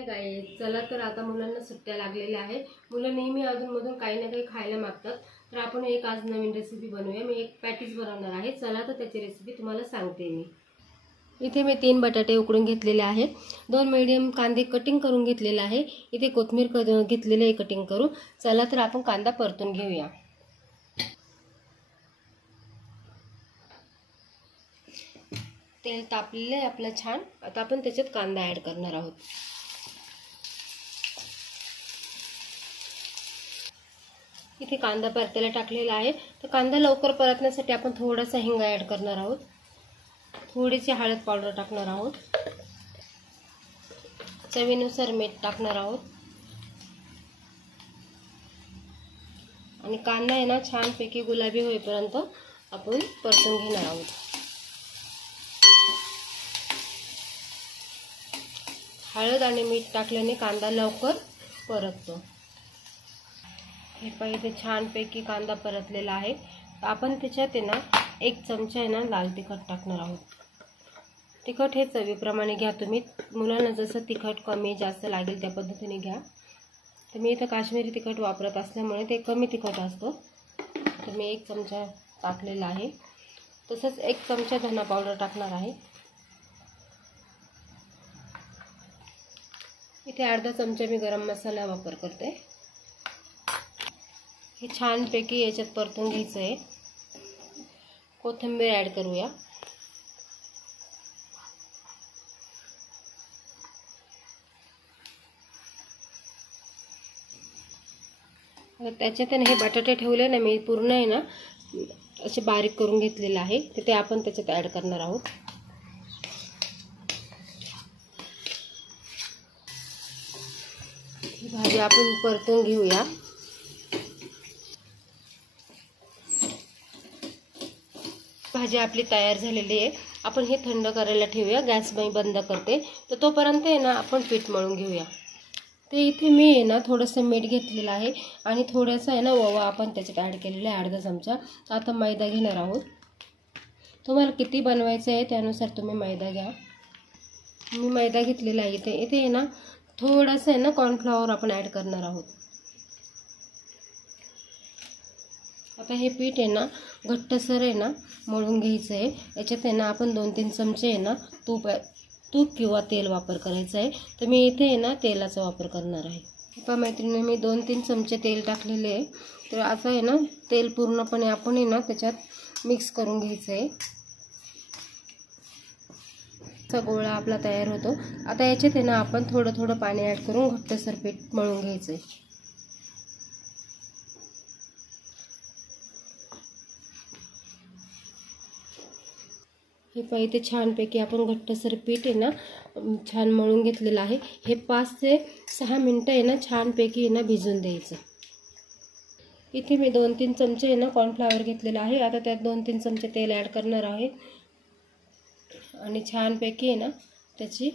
Hi guys, चला तर आता मुलांना सुट्ट्या लागलेल्या आहे। मुलं नेहमी अधूनमधून काही ना काही खायला मागतात, तर आपण एक आज नवीन रेसिपी बनवूया। मी एक पॅटीस बनवणार आहे। चला तर त्याची रेसिपी तुम्हाला सांगते मी। इथे मी 3 बटाटे उकडून घेतलेले आहे, 2 मीडियम कांदे कटिंग करून घेतलेले आहे, इथे कोथिंबीर घेतलेली आहे कटिंग करून। चला तर आपण कांदा परतून घेऊया। तेल तापलेले आहे आपलं छान। आता आपण त्याच्यात कांदा ॲड करणार आहोत। इथे कांदा परतायला टाकलेला आहे, तर कांदा लवकर परतण्यासाठी आपण थोडासा हिंग ॲड करणार आहोत, थोडीशी हळद पावडर टाकणार आहोत, चवीनुसार मीठ टाकणार आहोत आणि कांदा आहे ना छानपैकी गुलाबी होईपर्यंत आपण परतून घेणार आहोत। हळद आणि मीठ टाकल्याने कांदा लवकर परततो। हे पाहिजे छानपैकी कांदा परतलेला आहे। आपण त्याच्यात आहे ना 1 चमचा आहे ना लाल तिखट टाकणार आहोत। तिखट हे चवीप्रमाणे घ्या तुम्ही, मुलांना जसं तिखट कमी जास्त लागेल त्या पद्धतीने घ्या। तर मी इथं काश्मीरी तिखट वापरत असल्यामुळे ते कमी तिखट असतं, तर मी 1 चमचा टाकलेला आहे। तसंच 1 चमचा धना पावडर टाकणार आहे। इथे अर्धा चमचा मी गरम मसाला वापर करते। हे छानपैकी याच्यात परतून घ्यायचं आहे। कोथिंबीर ॲड करूया। त्याच्यात हे बटाटे ठेवले ना मी पूर्ण आहे ना असे बारीक करून घेतलेले आहे, तर ते आपण त्याच्यात ॲड करणार आहोत। ही भाजी आपण परतून घेऊया। भाजी आपली तयार झालेली आहे। आपण हे थंड करायला ठेवूया। गॅस मी बंद करते, तर तोपर्यंत आहे ना आपण पीठ मळून घेऊया। ते इथे मी आहे ना थोडंसं मीठ घेतलेलं आहे आणि थोडंसं आहे ना ओवा आपण त्याच्यात ॲड केलेला आहे, अर्धा चमचा। आता मैदा घेणार आहोत। तुम्हाला किती बनवायचं आहे त्यानुसार तुम्ही मैदा घ्या। मी मैदा घेतलेला आहे। इथे आहे ना थोडंसं आहे ना कॉर्नफ्लॉवर आपण ॲड करणार आहोत। आता हे पीठ आहे ना घट्टसर आहे ना मळून घ्यायचं आहे। याच्यात आहे ना आपण 2-3 चमचे आहे ना तूप किंवा तेल वापर करायचा आहे, तर मी इथे आहे ना तेलाचा वापर करणार आहे। आता मैत्रिणी मी 2-3 चमचे तेल टाकलेले आहे, तर असं आहे ना तेल पूर्णपणे आपण आहे ना त्याच्यात मिक्स करून घ्यायचं आहे। असा गोळा आपला तयार होतो। आता याच्यात आहे ना आपण थोडं थोडं पाणी ॲड करून घट्टसर पीठ मळून घ्यायचं आहे। हे पाहिजे छानपैकी आपण घट्टसर पीठ आहे ना छान मळून घेतलेलं आहे। हे 5 ते 6 मिनिटं आहे ना छानपैकी आहे ना भिजून द्यायचं। इथे मी 2-3 चमचे आहे ना कॉर्नफ्लॉवर घेतलेला आहे। आता त्यात 2-3 चमचे तेल ॲड करणार आहे आणि छानपैकी आहे ना त्याची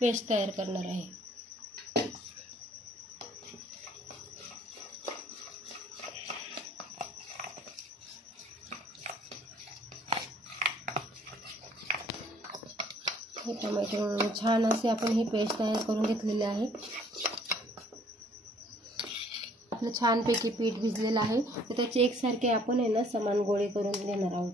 पेस्ट तयार करणार आहे। टमाटर छान असे आपण ही पेस्ट तयार करून घेतलेली आहे। आपलं छानपैकी पीठ भिजलेलं आहे, तर त्याचे एकसारखे आपण आहे ना समान गोळे करून घेणार आहोत।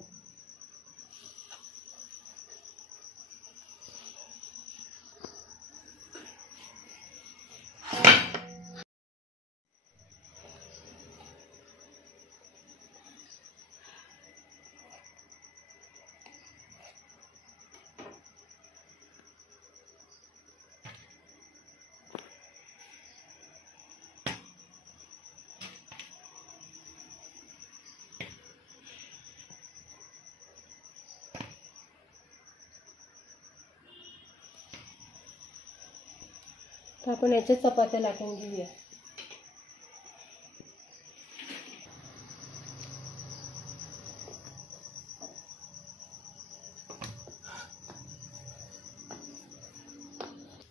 तर आपण याच्या चपात्या लाटून घेऊया।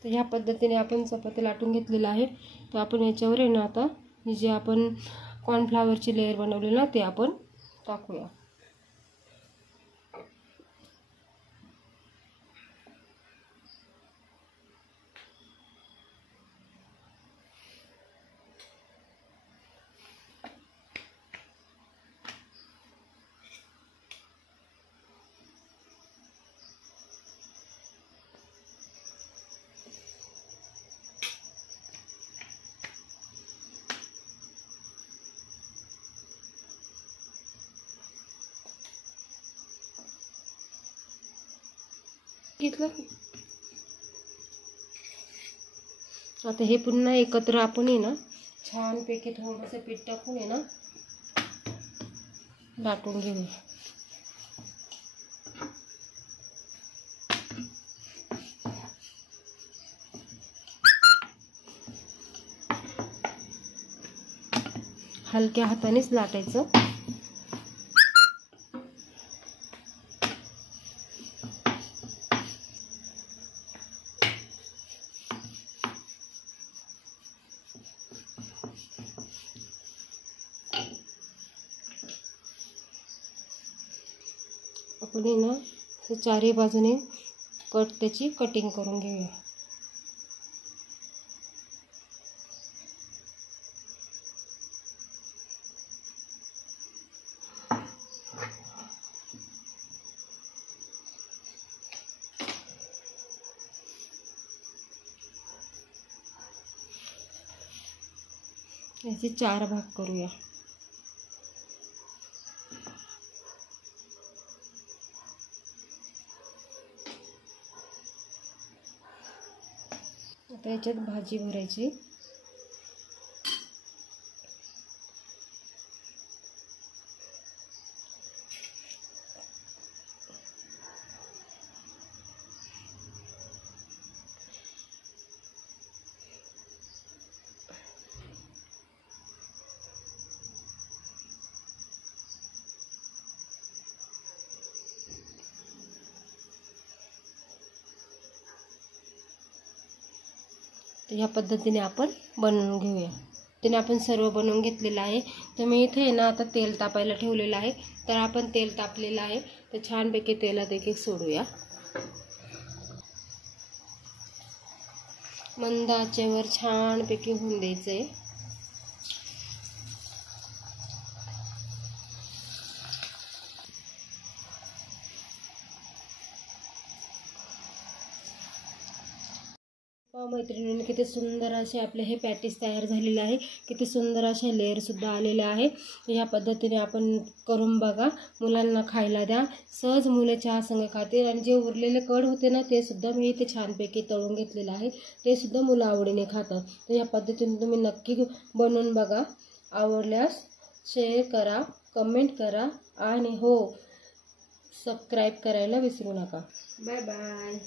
तर ह्या पद्धतीने आपण चपात्या लाटून घेतलेला आहे। तर आपण याच्यावर आहे ना आता ही जी आपण कॉर्नफ्लॉवरची लेयर बनवली ना ते आपण टाकूया। घेतलं. आता हे पुन्हा एकत्र आपण आहे ना छानपैकी थोडंसं पीठ टाकून आहे ना लाटून घेऊ. हलक्या हातानेच लाटायचं. आपण ना चारही बाजूने त्याची कटिंग करून घेऊया. याचे 4 भाग करूया. आता याच्यात भाजी भरायची. ह्या पद्धतीने आपण बनवून घेऊया. त्याने आपण सर्व बनवून घेतलेलं आहे. तर मी इथे आहे ना आता तेल तापायला ठेवलेलं आहे. तर आपण तेल तापलेलं आहे तर छानपैकी तेलात एक एक सोडूया. मंद आचेवर छानपैकी होऊन द्यायचं आहे. मैत्रिणींनी किती सुंदर असे आपले हे पॅटीस तयार झालेले आहे. किती सुंदर असे लेअर सुद्धा आलेले आहे. या पद्धतीने आपण करून बघा. मुलांना खायला द्या. सहज मुलं चहा संग खातील. आणि जे उरलेले कड होते ना ते सुद्धा मी इथे छानपैकी तळून घेतलेलं आहे. ते सुद्धा मुलं आवडीने खातात. तर या पद्धतीने तुम्ही नक्की बनवून बघा. आवडल्यास शेअर करा, कमेंट करा आणि हो सबस्क्राईब करायला विसरू नका. Bye bye.